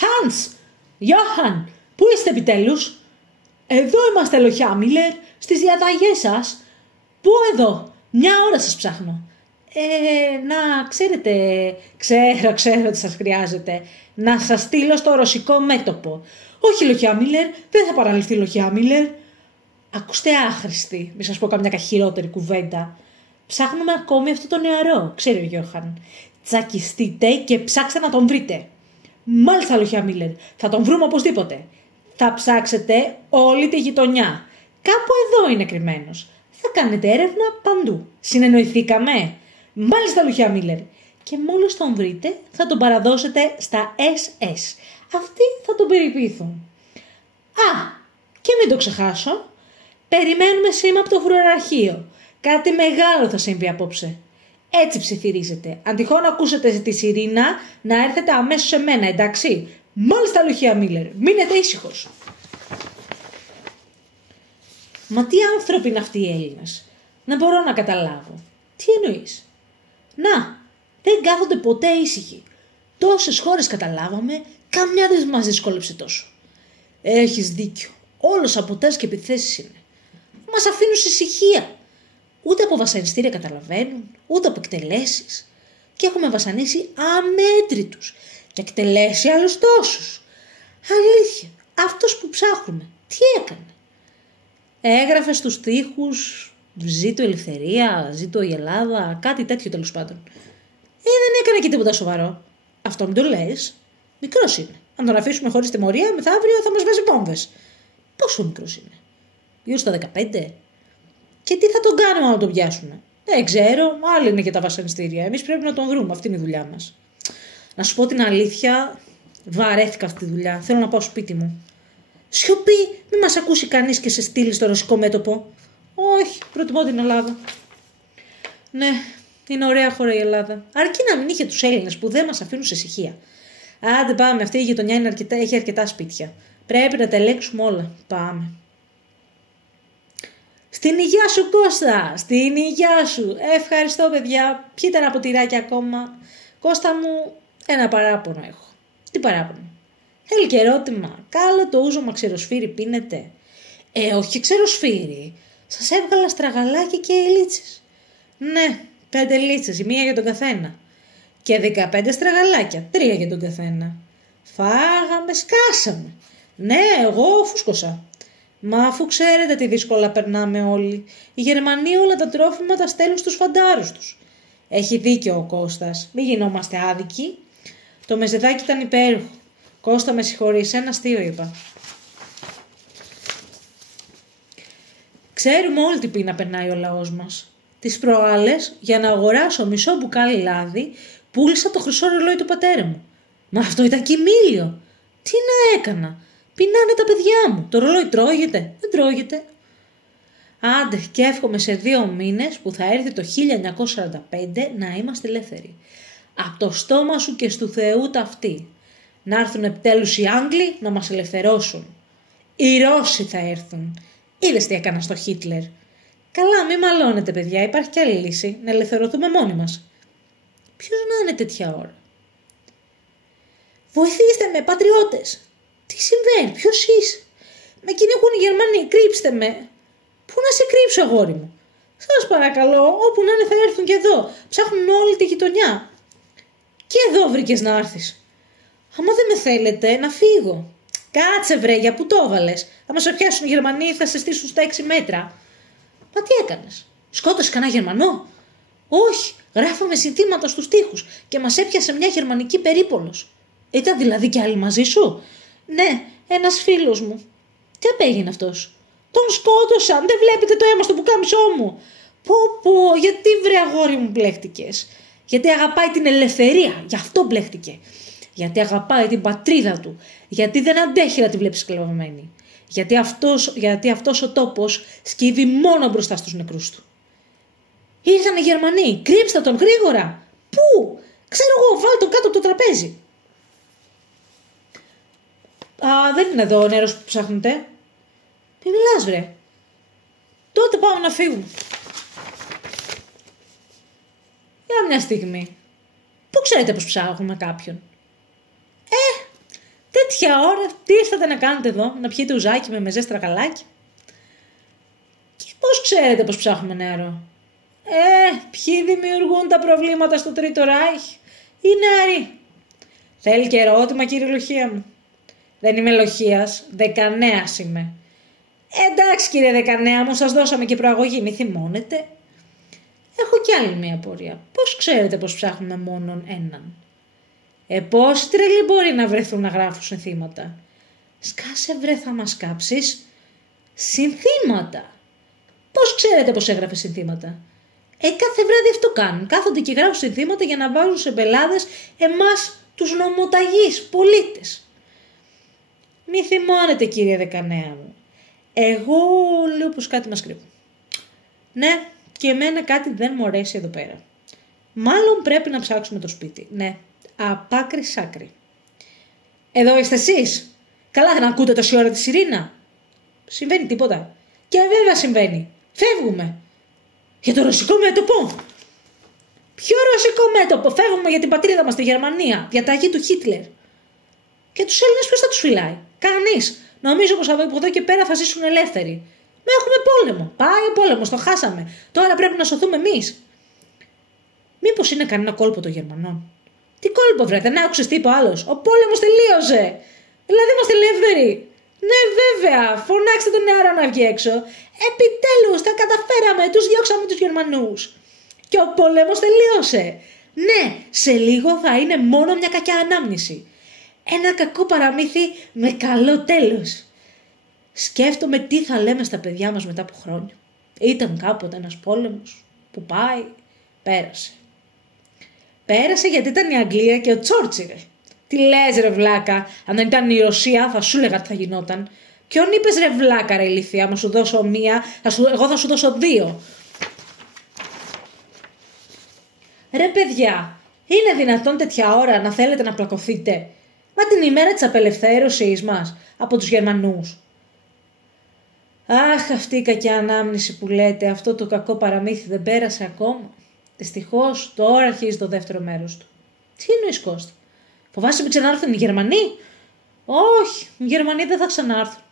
Hans! Johann! Πού είστε επιτέλους? Εδώ είμαστε, λοχιά Μίλλερ, στις διαταγές σας. Πού εδώ? Μια ώρα σας ψάχνω. Να ξέρετε, ξέρω ότι σας χρειάζεται. Να σας στείλω στο ρωσικό μέτωπο. Όχι, λοχιά Μίλλερ, δεν θα παραλυφθεί, λοχιά Μίλλερ. Ακούστε, άχρηστη, μη σας πω καμιά χειρότερη κουβέντα. Ψάχνουμε ακόμη αυτό το νεαρό, ξέρει ο Γιώχαν. Τσακιστείτε και ψάξτε να τον βρείτε. Μάλιστα, λοχιά Μίλλερ, θα τον βρούμε οπωσδήποτε. Θα ψάξετε όλη τη γειτονιά. Κάπου εδώ είναι κρυμμένος. Θα κάνετε έρευνα παντού. Συνεννοηθήκαμε? Μάλιστα, λοχιά Μίλλερ. Και μόλις τον βρείτε, θα τον παραδώσετε στα SS. Αυτοί θα τον περιποιηθούν. Α, και μην το ξεχάσω. Περιμένουμε σήμα από το φρουραρχείο. Κάτι μεγάλο θα συμβεί απόψε. Έτσι ψιθυρίζετε. Αν τυχόν ακούσετε τη σιρήνα, να έρθετε αμέσως σε μένα, εντάξει? Μάλιστα, λοχιά Μίλλερ. Μείνετε ήσυχος. Μα τι άνθρωποι είναι αυτοί οι Έλληνες? Να μπορώ να καταλάβω. Τι εννοείς? Να, δεν κάθονται ποτέ ήσυχοι. Τόσες χώρες καταλάβαμε, καμιά δεν μας δυσκόλεψε τόσο. Έχεις δίκιο. Όλος αποτές και επιθέσεις είναι. Μας αφήνουν σε ησυχία. Ούτε από βασανιστήρια καταλαβαίνουν, ούτε από εκτελέσεις. Και έχουμε βασανίσει αμέτρητους και εκτελέσει άλλους τόσους. Αλήθεια, αυτός που ψάχνουμε, τι έκανε? Έγραφε στους τοίχους «Ζήτω η ελευθερία», «Ζήτω η Ελλάδα», κάτι τέτοιο τέλος πάντων. Δεν έκανε και τίποτα σοβαρό. Αυτό μην το λες. Μικρός είναι. Αν τον αφήσουμε χωρίς τιμωρία, μεθαύριο θα μας βάζει βόμβες. Πόσο μικρός είναι? Γύρω στα 15. Και τι θα τον κάνουμε να τον πιάσουμε? Δεν ξέρω, άλλοι είναι και τα βασανιστήρια. Εμείς πρέπει να τον βρούμε, αυτή είναι η δουλειά μας. Να σου πω την αλήθεια, βαρέθηκα αυτή τη δουλειά. Θέλω να πάω σπίτι μου. Σιωπή, μη μας ακούσει κανείς και σε στείλει στο ρωσικό μέτωπο. Όχι, προτιμώ την Ελλάδα. Ναι, είναι ωραία χώρα η Ελλάδα. Αρκεί να μην είχε τους Έλληνες που δεν μας αφήνουν σε ησυχία. Άντε πάμε, αυτή η γειτονιά είναι έχει αρκετά σπίτια. Πρέπει να τα ελέγξουμε όλα. Πάμε. Στην υγεία σου, Κώστα! Στην υγεία σου! Ευχαριστώ, παιδιά. Πιείτε ένα ποτηράκι ακόμα. Κώστα μου, ένα παράπονο έχω. Τι παράπονο? Θέλει και ερώτημα. Κάλο το ούζωμα ξεροσφύρι πίνετε? Όχι ξεροσφύρι. Σας έβγαλα στραγαλάκι και λίτσες. Ναι, 5 λίτσες, η μία για τον καθένα. Και 15 στραγαλάκια, 3 για τον καθένα. Φάγαμε, σκάσαμε. Ναι, εγώ φούσκωσα. Μα αφού ξέρετε τι δύσκολα περνάμε όλοι, οι Γερμανοί όλα τα τρόφιμα τα στέλνουν στους φαντάρους τους. Έχει δίκιο ο Κώστας, μην γινόμαστε άδικοι. Το μεζεδάκι ήταν υπέροχο. Κώστα, με συγχωρείς, ένα αστείο είπα. Ξέρουμε όλοι τι πείνα περνάει ο λαός μας. Τις προάλλες, για να αγοράσω μισό μπουκάλι λάδι, πούλησα το χρυσό ρολόι του πατέρα μου. Μα αυτό ήταν κοιμήλιο. Τι να έκανα? Πεινάνε τα παιδιά μου. Το ρολόι τρώγεται? Δεν τρώγεται. Άντε, και εύχομαι σε 2 μήνες που θα έρθει το 1945 να είμαστε ελεύθεροι. Από το στόμα σου και στου Θεού ταυτή. Να έρθουν επιτέλους οι Άγγλοι να μας ελευθερώσουν. Οι Ρώσοι θα έρθουν. Είδες τι έκανα στο Χίτλερ. Καλά, μη μαλώνετε, παιδιά, υπάρχει κι άλλη λύση. Να ελευθερωθούμε μόνοι μας. Ποιος να είναι τέτοια ώρα? Βοηθήστε με, πατριώτες. Τι συμβαίνει, ποιος είσαι? Με κυνηγούν οι Γερμανοί, κρύψτε με. Πού να σε κρύψω, αγόρι μου? Σας παρακαλώ, όπου να είναι θα έρθουν και εδώ. Ψάχνουν όλη τη γειτονιά. Και εδώ βρήκες να έρθεις. Άμα δεν με θέλετε, να φύγω. Κάτσε βρε, για που το έβαλες? Θα μας πιάσουν οι Γερμανοί, θα σε στήσουν στα 6 μέτρα. Μα τι έκανες? Σκότωσες κανένα Γερμανό? Όχι, γράφαμε συνθήματα στους τοίχους και μας έπιασε μια γερμανική περίπολος. Ήταν δηλαδή κι άλλοι μαζί σου? Ναι, ένας φίλος μου. Τι απέγινε αυτός? Τον σκότωσαν, δεν βλέπετε το αίμα στο πουκάμισό μου? Πω, γιατί βρε αγόρι μου μπλέχτηκες? Γιατί αγαπάει την ελευθερία, γι' αυτό μπλέχτηκε. Γιατί αγαπάει την πατρίδα του, γιατί δεν αντέχει να τη βλέπει σκλαβωμένη. Γιατί αυτός ο τόπος σκύβει μόνο μπροστά στους νεκρούς του. Ήρθαν οι Γερμανοί, κρύψτε τον γρήγορα. Πού? Ξέρω εγώ, βάλτε τον κάτω από το τραπέζι. Δεν είναι εδώ ο νερός που ψάχνετε. Μη μιλάς βρε. Τότε πάμε να φύγουμε. Για μια στιγμή. Πού ξέρετε πως ψάχνουμε κάποιον? Τέτοια ώρα, τι ήρθατε να κάνετε εδώ, να πιείτε ουζάκι με μεζέ στραγαλάκι? Και πώς ξέρετε πως ψάχνουμε νερό? Ποιοι δημιουργούν τα προβλήματα στο Τρίτο Ράιχ? Οι νεαροί. Θέλει και ερώτημα, κύριε Λοχεία μου? Δεν είμαι Λοχείας, Δεκανέας είμαι. Εντάξει κύριε Δεκανέα μου, σας δώσαμε και προαγωγή, μη θυμώνετε. Έχω κι άλλη μία απορία. Πώς ξέρετε πως ψάχνουμε μόνον έναν? Πόσοι τρελοί μπορεί να βρεθούν να γράφουν συνθήματα? Σκάσε βρε, θα μας κάψεις. Συνθήματα. Πώς ξέρετε πως έγραφε συνθήματα? Κάθε βράδυ αυτό κάνουν. Κάθονται και γράφουν συνθήματα για να βάζουν σε μπελάδες εμάς τους νομοταγείς πολίτες. Μη θυμώνετε κύριε Δεκανέα μου. Εγώ λέω πως κάτι μας κρύβουν. Ναι, και εμένα κάτι δεν μου αρέσει εδώ πέρα. Μάλλον πρέπει να ψάξουμε το σπίτι. Ναι, απ' άκρη σ' άκρη. Εδώ είστε εσείς? Καλά, δεν ακούτε τόση ώρα τη σιρήνα? Συμβαίνει τίποτα? Και βέβαια συμβαίνει. Φεύγουμε. Για το ρωσικό μέτωπο. Ποιο ρωσικό μέτωπο? Φεύγουμε για την πατρίδα μας, τη Γερμανία. Διαταγή του Χίτλερ. Και τους Έλληνες ποιος θα τους φυλάει? Κανείς. Νομίζω πως από εδώ και πέρα θα ζήσουν ελεύθεροι. Μα έχουμε πόλεμο. Πάει ο πόλεμος, το χάσαμε. Τώρα πρέπει να σωθούμε εμείς. Μήπως είναι κανένα κόλπο των Γερμανών? Τι κόλπο βρε, δεν άκουσες τι είπε ο άλλος? Ο πόλεμος τελείωσε. Δηλαδή είμαστε ελεύθεροι. Ναι βέβαια, φωνάξτε τον νεαρό να βγει έξω. Επιτέλους τα καταφέραμε, τους διώξαμε τους Γερμανούς. Και ο πόλεμος τελείωσε. Ναι, σε λίγο θα είναι μόνο μια κακιά ανάμνηση. Ένα κακό παραμύθι με καλό τέλος. Σκέφτομαι τι θα λέμε στα παιδιά μας μετά από χρόνια. Ήταν κάποτε ένας πόλεμος που πάει, πέρασε. Πέρασε γιατί ήταν η Αγγλία και ο Τσόρτσιλ. Τι λες ρε βλάκα, αν δεν ήταν η Ρωσία θα σου έλεγα τι θα γινόταν. Ποιον είπες ρε βλάκα ρε ηλίθεια, άμα σου δώσω μία, εγώ θα σου δώσω δύο. Ρε παιδιά, είναι δυνατόν τέτοια ώρα να θέλετε να πλακωθείτε? Μα την ημέρα της απελευθέρωσης μας από τους Γερμανούς. Αχ, αυτή η κακιά ανάμνηση που λέτε, αυτό το κακό παραμύθι δεν πέρασε ακόμα. Δυστυχώς τώρα αρχίζει το δεύτερο μέρος του. Τι εννοείς Κώστα? Φοβάσαι μην ξανάρθουν οι Γερμανοί? Όχι, οι Γερμανοί δεν θα ξανάρθουν.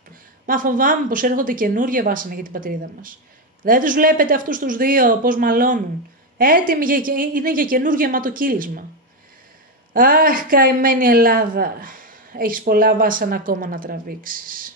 Μα φοβάμαι πως έρχονται καινούργια βάσανα για την πατρίδα μας. Δεν τους βλέπετε αυτούς τους δύο πως μαλώνουν? Έτοιμοι είναι για καινούργιο αιματοκύλισμα. Αχ, καημένη Ελλάδα. Έχεις πολλά βάσανα ακόμα να τραβήξεις.